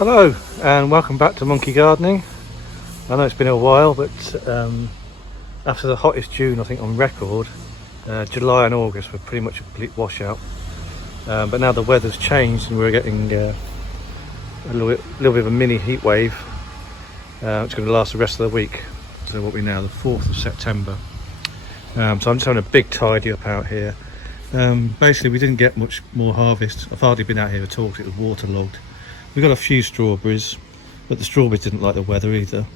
Hello and welcome back to Monkey Gardening. I know it's been a while, but after the hottest June I think on record, July and August were pretty much a complete washout. But now the weather's changed and we're getting a little bit of a mini heat wave. It's going to last the rest of the week. So what we now, the 4th of September. So I'm just having a big tidy up out here. Basically we didn't get much more harvest. I've hardly been out here at all because it was waterlogged. We got a few strawberries, but the strawberries didn't like the weather either.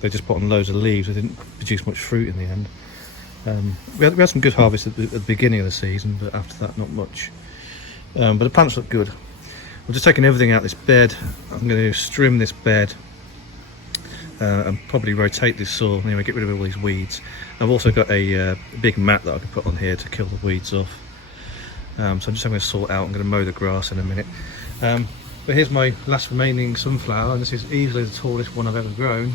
They just put on loads of leaves. They didn't produce much fruit in the end. We had some good harvest at the beginning of the season, but after that not much. But the plants look good. I'm just taking everything out this bed. I'm going to trim this bed and probably rotate this soil, anyway, get rid of all these weeds. I've also got a big mat that I can put on here to kill the weeds off. So I'm just going to sort out. I'm going to mow the grass in a minute. But here's my last remaining sunflower, and this is easily the tallest one I've ever grown.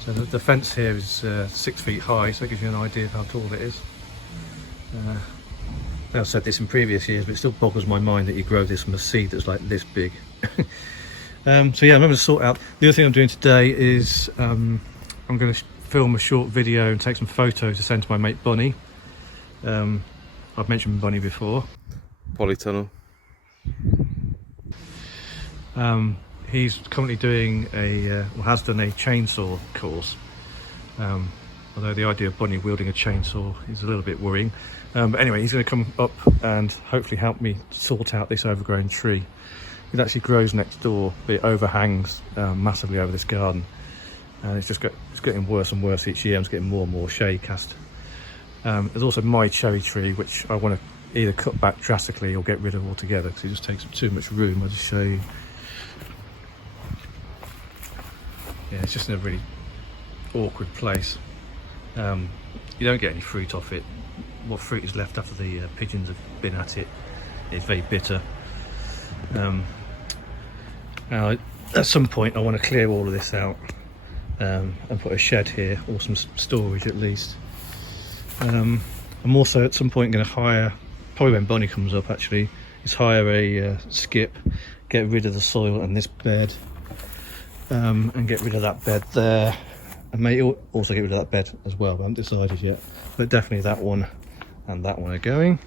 So the fence here is 6 feet high, so it gives you an idea of how tall it is. I've said this in previous years, but it still boggles my mind that you grow this from a seed that's like this big. So yeah, I'm going to sort out. The other thing I'm doing today is I'm going to film a short video and take some photos to send to my mate Bunny. I've mentioned Bunny before. Polytunnel. He's currently doing has done a chainsaw course. Although the idea of Bunny wielding a chainsaw is a little bit worrying. But anyway, he's going to come up and hopefully help me sort out this overgrown tree. It actually grows next door, but it overhangs massively over this garden. And it's getting worse and worse each year. I'm just getting more and more shade cast. There's also my cherry tree, which I want to either cut back drastically or get rid of altogether because it just takes up too much room. I'll just show you. Yeah, it's just in a really awkward place. You don't get any fruit off it. What fruit is left after the pigeons have been at it is very bitter. Now, at some point I want to clear all of this out and put a shed here, or some storage at least. I'm also at some point going to hire, probably when Bunny comes up actually, is hire a skip, get rid of the soil and this bed, and get rid of that bed there, and may also get rid of that bed as well, but I haven't decided yet. But definitely that one and that one are going.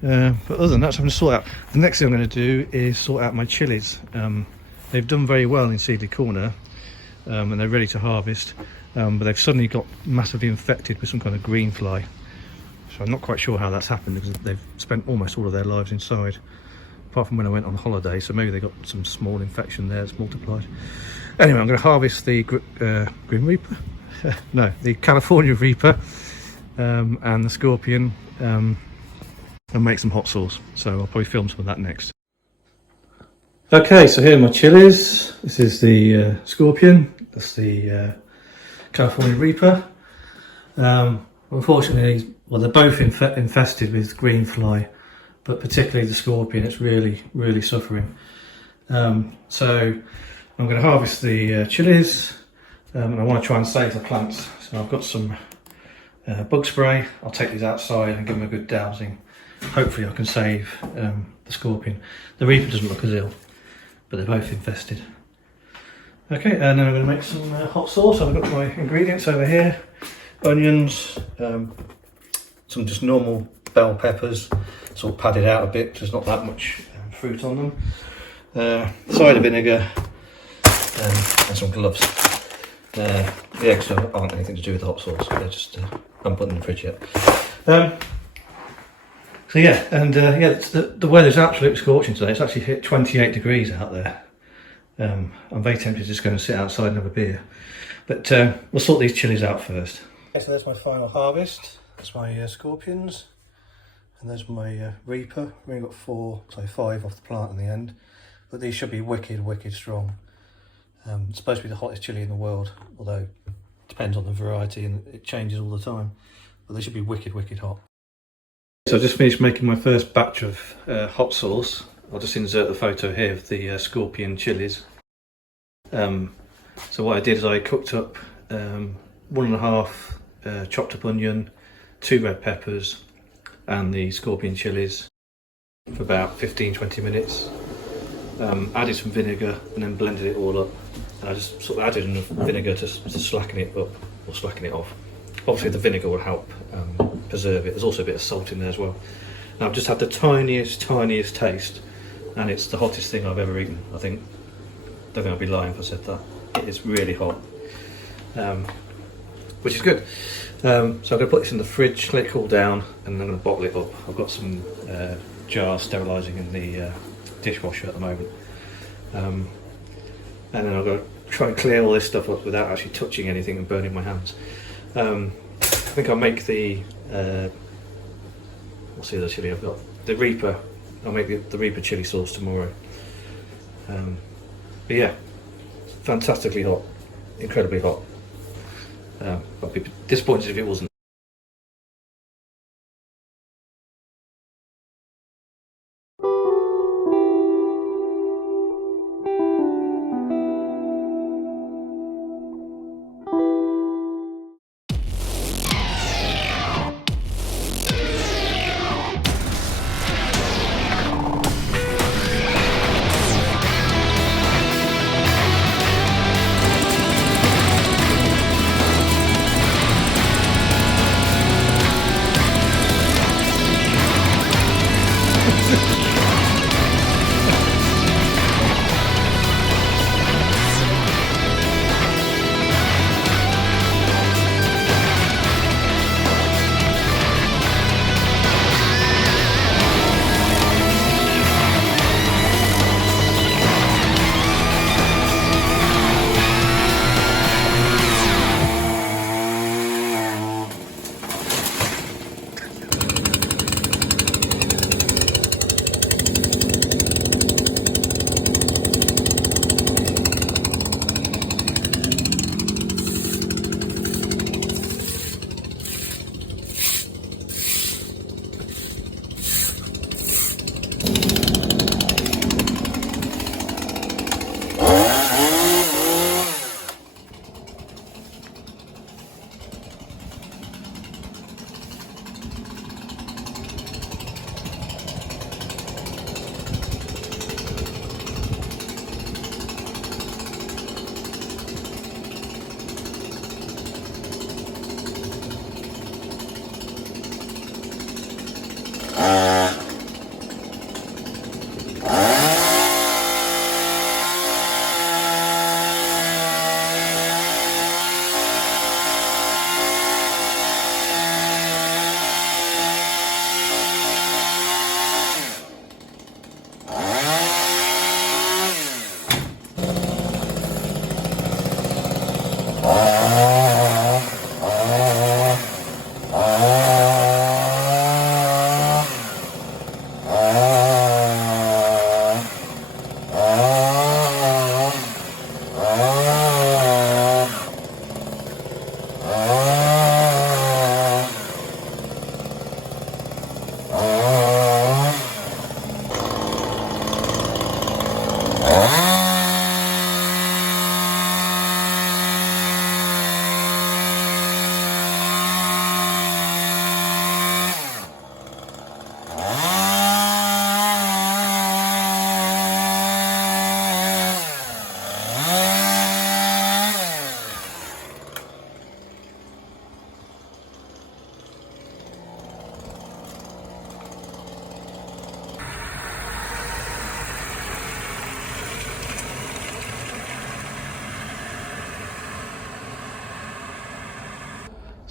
But other than that, so I'm going to sort out. The next thing I'm going to do is sort out my chilies. They've done very well in Seedly Corner, and they're ready to harvest, but they've suddenly got massively infected with some kind of green fly. So I'm not quite sure how that's happened because they've spent almost all of their lives inside, apart from when I went on holiday, so maybe they got some small infection there that's multiplied. Anyway, I'm going to harvest the Grim Reaper? No, the California Reaper and the Scorpion, and make some hot sauce. So I'll probably film some of that next. Okay, so here are my chilies. This is the Scorpion, that's the California Reaper. Unfortunately, well, they're both infested with green fly, but particularly the Scorpion, it's really suffering. So I'm going to harvest the chilies, and I want to try and save the plants. So I've got some bug spray. I'll take these outside and give them a good dousing. Hopefully I can save the Scorpion. The Reaper doesn't look as ill, but they're both infested. Okay, and then I'm going to make some hot sauce. I've got my ingredients over here: onions, some just normal bell peppers, sort of padded out a bit, there's not that much fruit on them. Cider vinegar, and some gloves. The eggs aren't anything to do with the hot sauce, they're just, I haven't put them in the fridge yet. So yeah, and yeah, the weather's absolutely scorching today. It's actually hit 28 degrees out there. I'm very tempted to just go and sit outside and have a beer. But we'll sort these chilies out first. Okay, so there's my final harvest. That's my Scorpions. And there's my Reaper. We only got 5 off the plant in the end. But these should be wicked strong. It's supposed to be the hottest chili in the world, although it depends on the variety and it changes all the time. But they should be wicked hot. So I've just finished making my first batch of hot sauce. I'll just insert the photo here of the Scorpion chilies. So what I did is I cooked up 1.5 chopped up onion, 2 red peppers and the Scorpion chilies for about 15-20 minutes. added some vinegar and then blended it all up. And I just sort of added enough vinegar to slacken it up, or slacken it off. Obviously the vinegar will help preserve it. There's also a bit of salt in there as well. Now I've just had the tiniest taste, and it's the hottest thing I've ever eaten, I think. Don't think I'd be lying if I said that. It is really hot, which is good. So I'm going to put this in the fridge, let it cool down, and then I'm going to bottle it up. I've got some jars sterilising in the dishwasher at the moment. And then I've got to try and clear all this stuff up without actually touching anything and burning my hands. I think I'll make the what's the other chilli I've got? The Reaper. I'll make the Reaper chilli sauce tomorrow. But yeah, fantastically hot, incredibly hot. I'd be disappointed if it wasn't.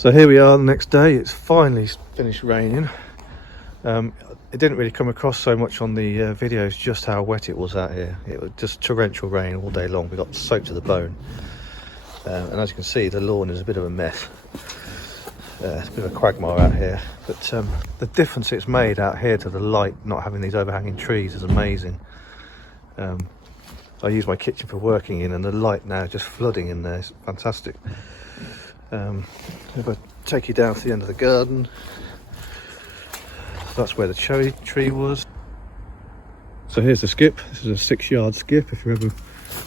So here we are the next day. It's finally finished raining. It didn't really come across so much on the videos just how wet it was out here. It was just torrential rain all day long. We got soaked to the bone. And as you can see, the lawn is a bit of a mess. It's a bit of a quagmire out here. But the difference it's made out here to the light, not having these overhanging trees, is amazing. I use my kitchen for working in, and the light now just flooding in there. It's fantastic. If I take you down to the end of the garden, that's where the cherry tree was. So here's the skip. This is a 6-yard skip. If you're ever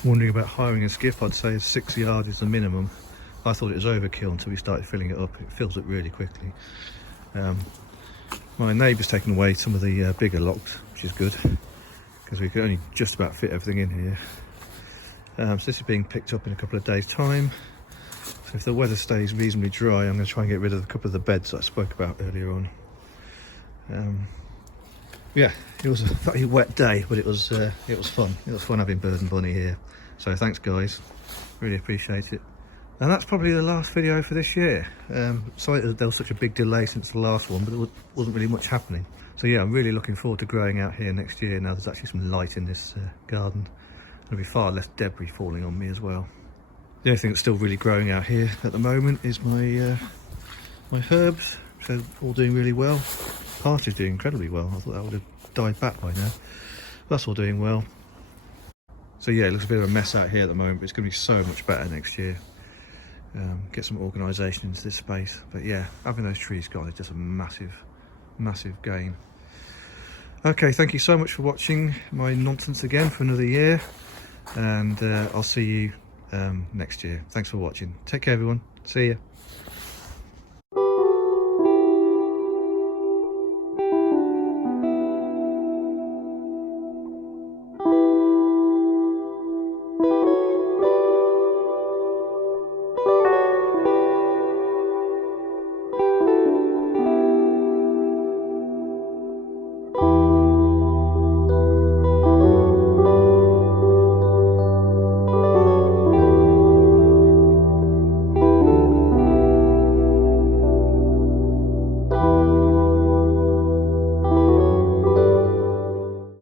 wondering about hiring a skip, I'd say 6 yards is the minimum. I thought it was overkill until we started filling it up. It fills up really quickly. My neighbour's taken away some of the bigger locks, which is good. because we could only just about fit everything in here. So this is being picked up in a couple of days' time. So if the weather stays reasonably dry, I'm going to try and get rid of a couple of the beds that I spoke about earlier on. Yeah, it was a very wet day, but it was fun. It was fun having Bird and Bunny here. So thanks guys, really appreciate it. And that's probably the last video for this year. Sorry that there was such a big delay since the last one, but there wasn't really much happening. So yeah, I'm really looking forward to growing out here next year. Now there's actually some light in this garden. There'll be far less debris falling on me as well. The only thing that's still really growing out here at the moment is my my herbs, which are all doing really well. Parsley's doing incredibly well. I thought that would have died back by now. But that's all doing well. So yeah, it looks a bit of a mess out here at the moment, but it's going to be so much better next year. Get some organisation into this space. But yeah, having those trees gone is just a massive, massive gain. Okay, thank you so much for watching my nonsense again for another year. And I'll see you next year. Thanks for watching. Take care everyone. See ya.